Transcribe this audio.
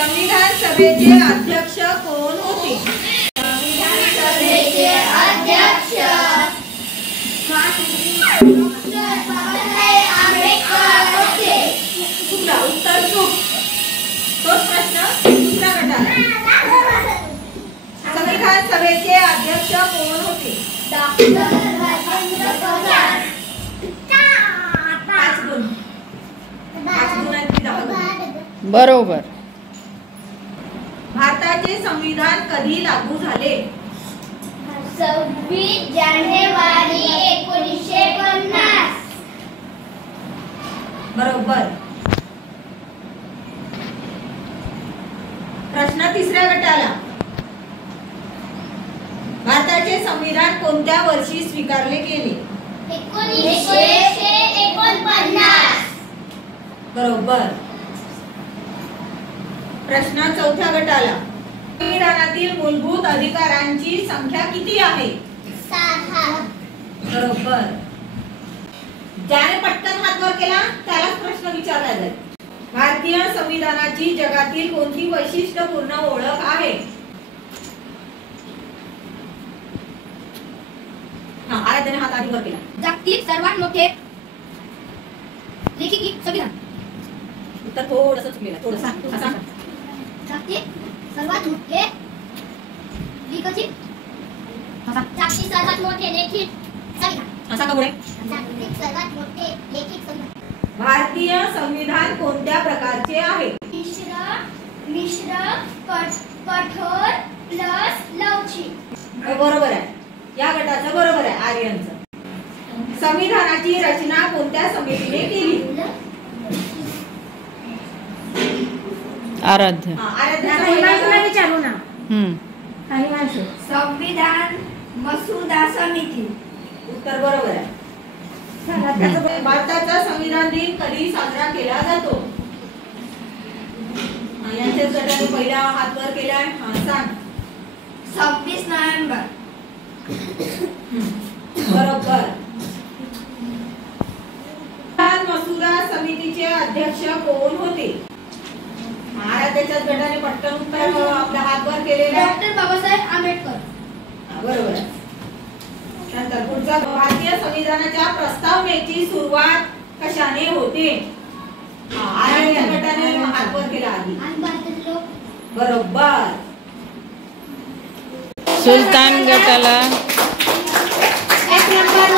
संविधान सभेचे अध्यक्ष कोण होते? संविधान सभेचे अध्यक्ष बाबासाहेब आंबेडकर होते. उत्तर चूक. तोच प्रश्न दुसऱ्या गटाला. संविधान सभेचे अध्यक्ष कोण होते? डॉक्टर राजेंद्र प्रसाद. बरोबर. भारताचे संविधान कधी लागू झाले? 26 जानेवारी 1950. बरोबर. प्रश्न तिसऱ्या गटाला. भारताचे संविधान कोणत्या वर्षी स्वीकारले गेले? 1949. बरोबर. प्रश्न चौथ्या गटाला. संविधानातील मूलभूत अधिकारांची संख्या किती आहे? 6. बरोबर. ज्याने पटकन हात वर केला त्यालाच प्रश्न विचारला जाईल. भारतीय संविधानाची जगातील कोणती वैशिष्ट्यपूर्ण ओळख आहे? आराध्याने हात आधी वर केला. जागतिक सर्वात मोठे लिखित संविधान. उत्तर थोडंसं चुकलेलं. थोडंसं सांग. जागतिक सर्वात मोठे लिखित जागतिक सर्वात मोठे लिखित संविधान. सांगा पुढे. जागतिक सर्वात मोठे लिखित संविधान. भारतीय संविधान कोणत्या प्रकारचे आहे? मिश्र कठोर प्लस लवचिक. बरोबर आहे. या गटाचं बरोबर आहे. आर्यनचं. संविधानाची रचना कोणत्या समितीने केली? आराध्य. आराध्य विचारू ना. संविधान मसुदा समिती. उत्तर बरोबर आहे. भारताचा संविधान दिन कधी साजरा केला जातो? यांच्याच गटाने पहिला हात वर केलाय. सांग. 26 नोव्हेंबर. बरोबर. मसुदा समितीचे अध्यक्ष कोण होते? आराध्याच्याच गटाने पटकन उत्तर आपला हात वर केलेला. डॉक्टर बाबासाहेब आंबेडकर. बरोबर आहे. नंतर पुढचा. भारतीय संविधानाच्या प्रस्तावनेची सुरुवात कशाने होते? आराध्या गटाने हात वर केला आधी. बरोबर. सुलतान गटाला 1 नंबर